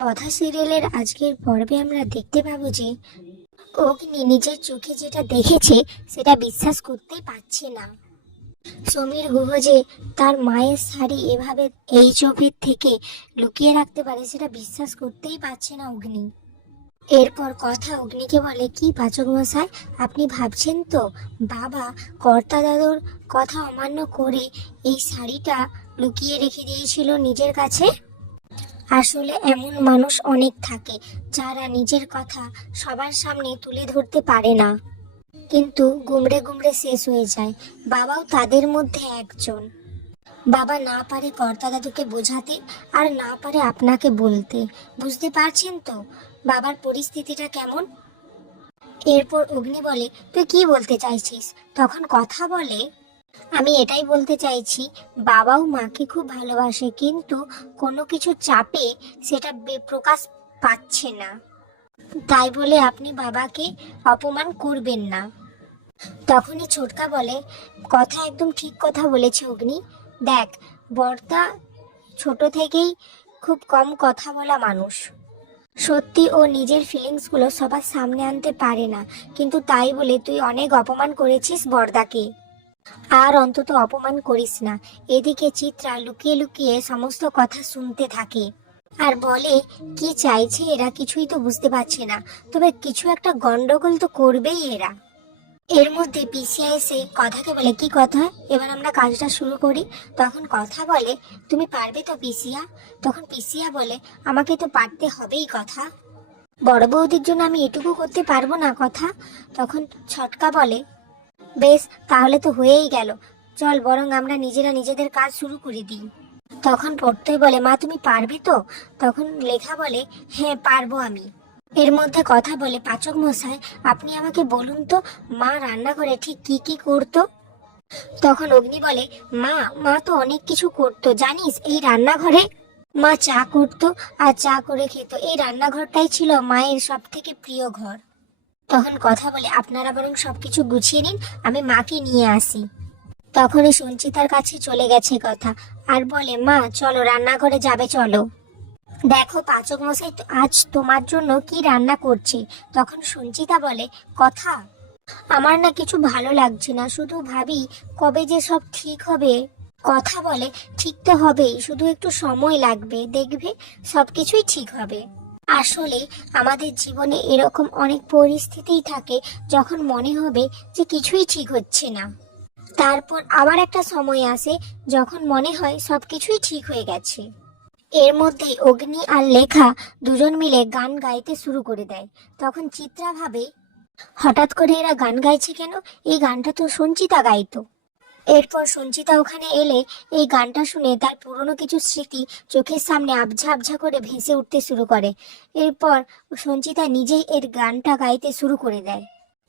কথা সিরিয়ালের আজকের পর্বে আমরা দেখতে পাবো যে অগ্নি নিজের চোখে যেটা দেখেছে, সেটা বিশ্বাস করতেই পারছে না। সমীর গুহ যে তার মায়ের শাড়ি এভাবে এই চোখের থেকে লুকিয়ে রাখতে পারে, সেটা বিশ্বাস করতেই পারছে না অগ্নি। এরপর কথা অগ্নিকে বলে, কি পাচক মশাই, আপনি ভাবছেন তো? বাবা, কর্তা দাদুর কথা অমান্য করে এই শাড়িটা লুকিয়ে রেখে দিয়েছিল নিজের কাছে? আসলে এমন মানুষ অনেক থাকে, যারা নিজের কথা সবার সামনে তুলে ধরতে পারে না। কিন্তু গুমড়ে গুমড়ে শেষ হয়ে যায়, বাবাও তাদের মধ্যে একজন। বাবা না পারে কর্তা দাদুকে বোঝাতে আর না পারে আপনাকে বলতে। বুঝতে পারছেন তো বাবার পরিস্থিতিটা কেমন? এরপর অগ্নি বলে, তুই কি বলতে চাইছিস? তখন কথা বলে আমি এটাই বলতে চাইছি, বাবাও মাকে খুব ভালোবাসে, কিন্তু কোনো কিছু চাপে সেটা প্রকাশ পাচ্ছে না। তাই বলে আপনি বাবাকে অপমান করবেন না। তখনই ছোটকা বলে, কথা একদম ঠিক কথা বলেছে অগ্নি। দেখ, বর্তা ছোট থেকেই খুব কম কথা বলা মানুষ। সত্যি ও নিজের ফিলিংসগুলো সবার সামনে আনতে পারে না, কিন্তু তাই বলে তুই অনেক অপমান করেছিস বর্দাকে। আর অন্তত অপমান করিস না। এদিকে চিত্রা লুকিয়ে লুকিয়ে সমস্ত কথা শুনতে থাকে। আর বলে, কি চাইছে এরা কিছুই তো বুঝতে পারছে না। তবে কিছু একটা গন্ডগোল তো করবেই এরা। এর মধ্যে পিসিয়া এসে কথাকে বলে, কি কথা? এবার আমরা কাজটা শুরু করি। তখন কথা বলে, তুমি পারবে তো পিসিয়া? তখন পিসিয়া বলে, আমাকে তো পারতে হবেই কথা। বড় বৌদির জন্য আমি এটুকু করতে পারব না কথা? তখন ছটকা বলে বেশ, তাহলে তো হয়েই গেল। চল, বরং আমরা নিজেরা নিজেদের কাজ শুরু করে দিই। তখন পড়তে বলে, মা, তুমি পারবে তো? তখন লেখা বলে হ্যাঁ পারব আমি। এর মধ্যে কথা বলে, পাচক মশাই, আপনি আমাকে বলুন তো, মা রান্নাঘরে ঠিক কি কি করতো? তখন অগ্নি বলে, মা মা তো অনেক কিছু করতো, জানিস? এই রান্নাঘরে মা চা করতো, আর চা করে খেত। এই রান্নাঘরটাই ছিল মায়ের সব থেকে প্রিয় ঘর। তখন কথা বলে আপনারা বরং সবকিছু গুছিয়ে নিন, আমি মাকে নিয়ে আসি। তখনই সঞ্চিতার কাছে চলে গেছে কথা। আর বলে, মা, চলো, রান্নাঘরে যাবে, চলো। দেখো পাচক মশাই আজ তোমার জন্য কি রান্না করছে? তখন সঞ্চিতা বলে, কথা? আমার না কিছু ভালো লাগছে না, শুধু ভাবি কবে যে সব ঠিক হবে। কথা বলে, ঠিক তো হবেই, শুধু একটু সময় লাগবে, দেখবে সবকিছুই ঠিক হবে। আসলে আমাদের জীবনে এরকম অনেক পরিস্থিতিই থাকে যখন মনে হবে যে কিছুই ঠিক হচ্ছে না। তারপর আবার একটা সময় আসে যখন মনে হয় সব কিছুই ঠিক হয়ে গেছে। এর মধ্যেই অগ্নি আর লেখা দুজন মিলে গান গাইতে শুরু করে দেয়। তখন চিত্রা ভাবে, হঠাৎ করে এরা গান গাইছে কেন? এই গানটা তো সঞ্চিতা গাইতো। এরপর সঞ্চিতা ওখানে এলে এই গানটা শুনে তার পুরনো কিছু স্মৃতি চোখের সামনে আবঝা আবঝা করে ভেসে উঠতে শুরু করে। এরপর সঞ্চিতা নিজেই এর গানটা গাইতে শুরু করে দেয়।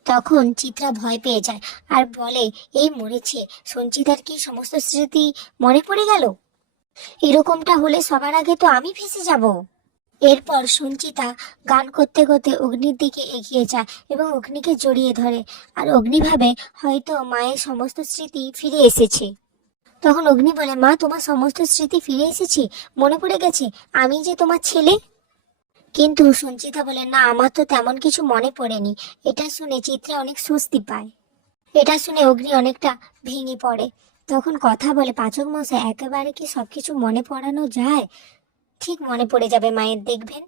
তখন চিত্রা ভয় পেয়ে যায় আর বলে, এই মরেছে, সঞ্চিতার কি সমস্ত স্মৃতি মনে পড়ে গেল? এরকমটা হলে সবার আগে তো আমি ফেসে যাব। এরপর সঞ্চিতা গান করতে করতে অগ্নির দিকে এগিয়ে যায় এবং অগ্নিকে জড়িয়ে ধরে। আর অগ্নি ভাবে হয়তো মায়ের সমস্ত স্মৃতি ফিরে এসেছে। তখন অগ্নি বলে, মা, তোমার সমস্ত স্মৃতি ফিরে এসেছে? মনে পড়ে গেছে, আমি যে তোমার ছেলে? কিন্তু সঞ্চিতা বলে, না, আমার তো তেমন কিছু মনে পড়েনি। এটা শুনে চিত্রা অনেক স্বস্তি পায়। এটা শুনে অগ্নি অনেকটা ভেঙে পড়ে। তখন কথা বলে, পাচক মশাই, একেবারে কি সবকিছু মনে পড়ানো যায়? ঠিক মনে পড়ে যাবে মায়ের দেখবেন।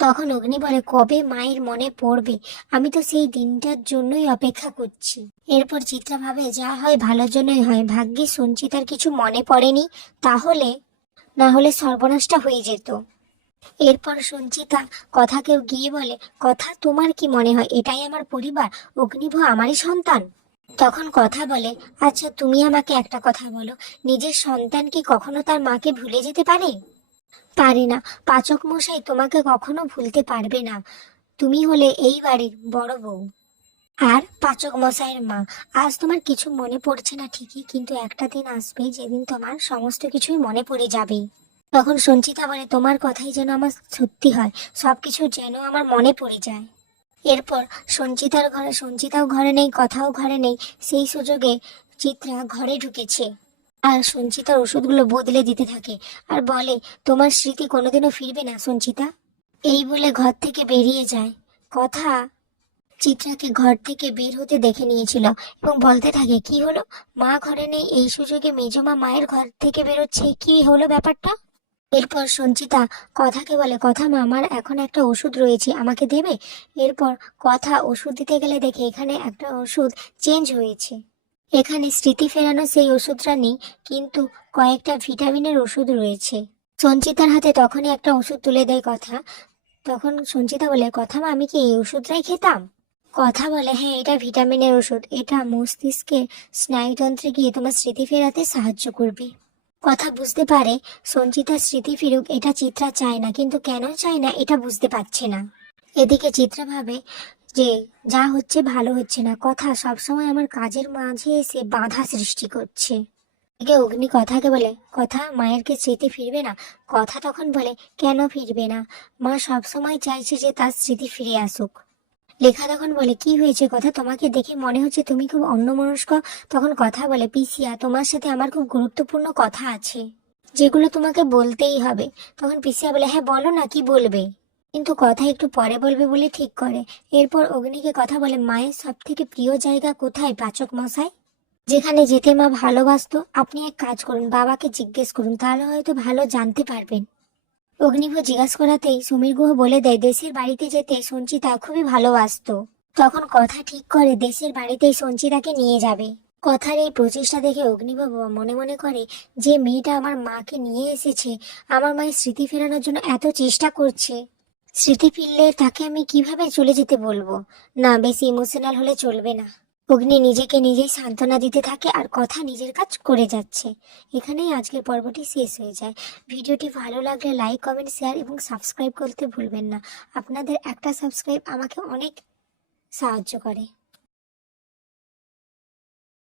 তখন অগ্নি বলে, কবে মায়ের মনে পড়বে? আমি তো সেই দিনটার জন্যই অপেক্ষা করছি। এরপর চিত্রা ভাবে, যা হয় ভালোর জন্যই হয়। ভাগ্যে সঞ্চিতার কিছু মনে পড়েনি, তাহলে না হলে সর্বনাশটা হয়ে যেত। এরপর সঞ্চিতা কথাকেও গিয়ে বলে, কথা তোমার কি মনে হয়? এটাই আমার পরিবার। অগ্নিভ আমারই সন্তান? তখন কথা বলে আচ্ছা তুমি আমাকে একটা কথা বলো। নিজের সন্তান কি কখনো তার মাকে ভুলে যেতে পারে? পারে না। পাচক মশাই তোমাকে কখনো ভুলতে পারবে না। তুমি হলে এই বাড়ির বড় বউ। আর পাচক মশাইয়ের মা, আজ তোমার কিছু মনে পড়ছে না ঠিকই, কিন্তু একটা দিন আসবে যেদিন তোমার সমস্ত কিছুই মনে পড়ে যাবে। তখন সঞ্চিতা বলে, তোমার কথাই যেন আমার সত্যি হয়, সবকিছু যেন আমার মনে পড়ে যায়। এরপর সঞ্চিতার ঘরে, সঞ্চিতাও ঘরে নেই, কথাও ঘরে নেই, সেই সুযোগে চিত্রা ঘরে ঢুকেছে। আর সঞ্চিতার ওষুধগুলো বদলে দিতে থাকে। আর বলে, তোমার স্মৃতি কোনোদিনও ফিরবে না, সঞ্চিতা। এই বলে ঘর থেকে বেরিয়ে যায়। কথা চিত্রাকে ঘর থেকে বের হতে দেখে নিয়েছিল এবং বলতে থাকে, কি হলো? মা ঘরে নেই, এই সুযোগে মেজমা মায়ের ঘর থেকে বেরোচ্ছে, কি হলো ব্যাপারটা? এরপর সঞ্চিতা কথাকে বলে, কথা মা আমার এখন একটা ওষুধ রয়েছে, আমাকে দেবে? এরপর কথা ওষুধ দিতে গেলে দেখে এখানে একটা ওষুধ চেঞ্জ হয়েছে। এখানে স্মৃতি ফেরানো সেই ওষুধটা নেই কিন্তু কয়েকটা ভিটামিনের ওষুধ রয়েছে। সঞ্চিতার হাতে তখনই একটা ওষুধ তুলে দেয় কথা। তখন সঞ্চিতা বলে, কথা মা, আমি কি এই ওষুধটাই খেতাম? কথা বলে হ্যাঁ এটা ভিটামিনের ওষুধ। এটা মস্তিষ্কের স্নায়ুতন্ত্রে গিয়ে তোমার স্মৃতি ফেরাতে সাহায্য করবে। কথা বুঝতে পারে সঞ্চিতা স্মৃতি ফিরুক, এটা চিত্রা চায় না, কিন্তু কেন চায় না, এটা বুঝতে পারছে না। এদিকে চিত্রা ভাবে যে, যা হচ্ছে ভালো হচ্ছে না। কথা সবসময় আমার কাজের মাঝে এসে বাধা সৃষ্টি করছে। এদিকে অগ্নি কথাকে বলে, কথা মায়ের কি স্মৃতি ফিরবে না? কথা তখন বলে, কেন ফিরবে না? মা সবসময় চাইছে যে তার স্মৃতি ফিরে আসুক। লেখা তখন বলে, কি হয়েছে কথা? তোমাকে দেখে মনে হচ্ছে তুমি খুব অন্যমনস্ক। তখন কথা বলে, পিসিয়া, তোমার সাথে আমার খুব গুরুত্বপূর্ণ কথা আছে, যেগুলো তোমাকে বলতেই হবে। তখন পিসিয়া বলে হ্যাঁ বলো না, কি বলবে? কিন্তু কথা একটু পরে বলবে বলে ঠিক করে। এরপর অগ্নিকে কথা বলে, মায়ের সব থেকে প্রিয় জায়গা কোথায় পাচক মশাই? যেখানে যেতে মা ভালোবাসতো। আপনি এক কাজ করুন, বাবাকে জিজ্ঞেস করুন, তাহলে হয়তো ভালো জানতে পারবেন। অগ্নিভ জিজ্ঞাসা করাতেই সমীর গুহ বলে দেয়, দেশের বাড়িতে যেতে সঞ্চিতা খুবই ভালোবাসতো। তখন কথা ঠিক করে দেশের বাড়িতেই সঞ্চিতাকে নিয়ে যাবে। কথার এই প্রচেষ্টা দেখে অগ্নিবাবু মনে মনে করে, যে মেয়েটা আমার মাকে নিয়ে এসেছে, আমার মায়ের স্মৃতি ফেরানোর জন্য এত চেষ্টা করছে। স্মৃতি ফিরলে তাকে আমি কীভাবে চলে যেতে বলব? না, বেশি ইমোশনাল হলে চলবে না। অগ্নি নিজেকে নিজেই সান্ত্বনা দিতে থাকে আর কথা নিজের কাজ করে যাচ্ছে। এখানেই আজকের পর্বটি শেষ হয়ে যায়। ভিডিওটি ভালো লাগলে লাইক কমেন্ট শেয়ার এবং সাবস্ক্রাইব করতে ভুলবেন না। আপনাদের একটা সাবস্ক্রাইব আমাকে অনেক সাহায্য করে।